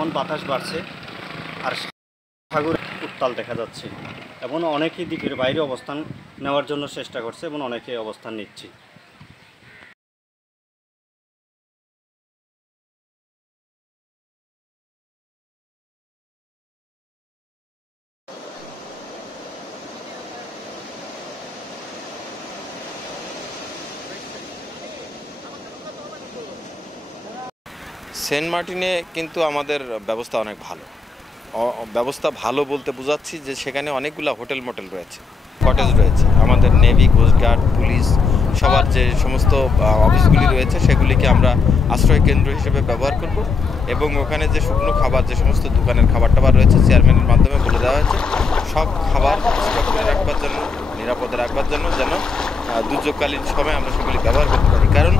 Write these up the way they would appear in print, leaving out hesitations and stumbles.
এমন বাতাস বাড়ছে আর সাগরের উত্তাল দেখা যাচ্ছে এবং অনেকেই দ্বীপের বাইরে অবস্থান নেওয়ার জন্য চেষ্টা করছে এবং অনেকে অবস্থান নিচ্ছে। সেন্ট মার্টিনে কিন্তু আমাদের ব্যবস্থা অনেক ভালো। ব্যবস্থা ভালো বলতে বোঝাচ্ছি যে সেখানে অনেকগুলো হোটেল মোটেল রয়েছে, কটেজ রয়েছে। আমাদের নেভি, কোস্টগার্ড, পুলিশ সবার যে সমস্ত অফিসগুলি রয়েছে সেগুলিকে আমরা আশ্রয় কেন্দ্র হিসেবে ব্যবহার করব এবং ওখানে যে শুকনো খাবার, যে সমস্ত দোকানের খাবার টাবার রয়েছে চেয়ারম্যানের মাধ্যমে বলে দেওয়া হয়েছে সব খাবার স্টক করে রাখবার জন্য, নিরাপদে রাখবার জন্য, যেন দুর্যোগকালীন সময় আমরা সেগুলি ব্যবহার করতে পারি। কারণ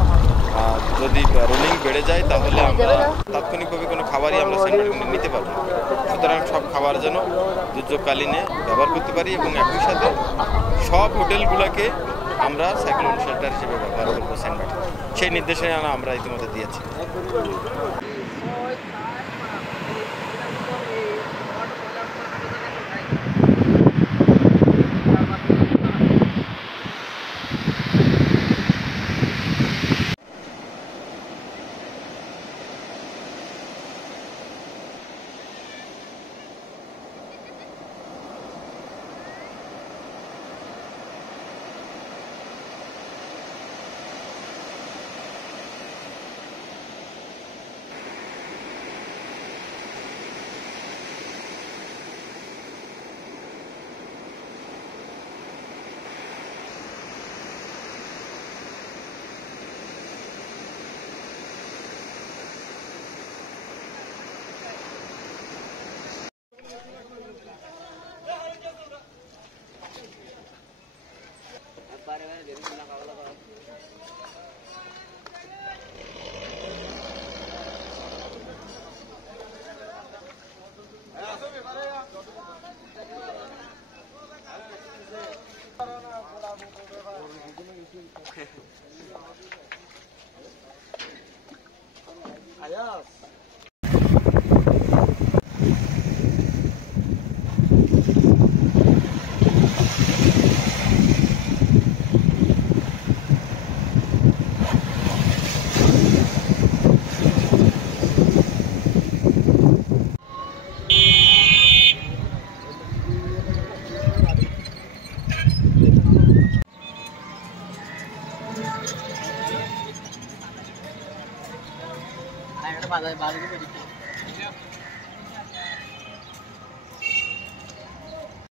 যদি রোলিং বেড়ে যায় তাহলে আমরা তাৎক্ষণিকভাবে কোনো খাবারই আমরা সেন্ট মার্টিনে নিতে পারবো না। সুতরাং সব খাবার যেন দুর্যোগকালীনে ব্যবহার করতে পারি এবং একই সাথে সব হোটেলগুলোকে আমরা সাইক্লোন শেল্টার হিসেবে ব্যবহার করবো সেন্ট মার্টিনে। সেই নির্দেশনা আমরা ইতিমধ্যে দিয়েছি। বাজারে বাজারে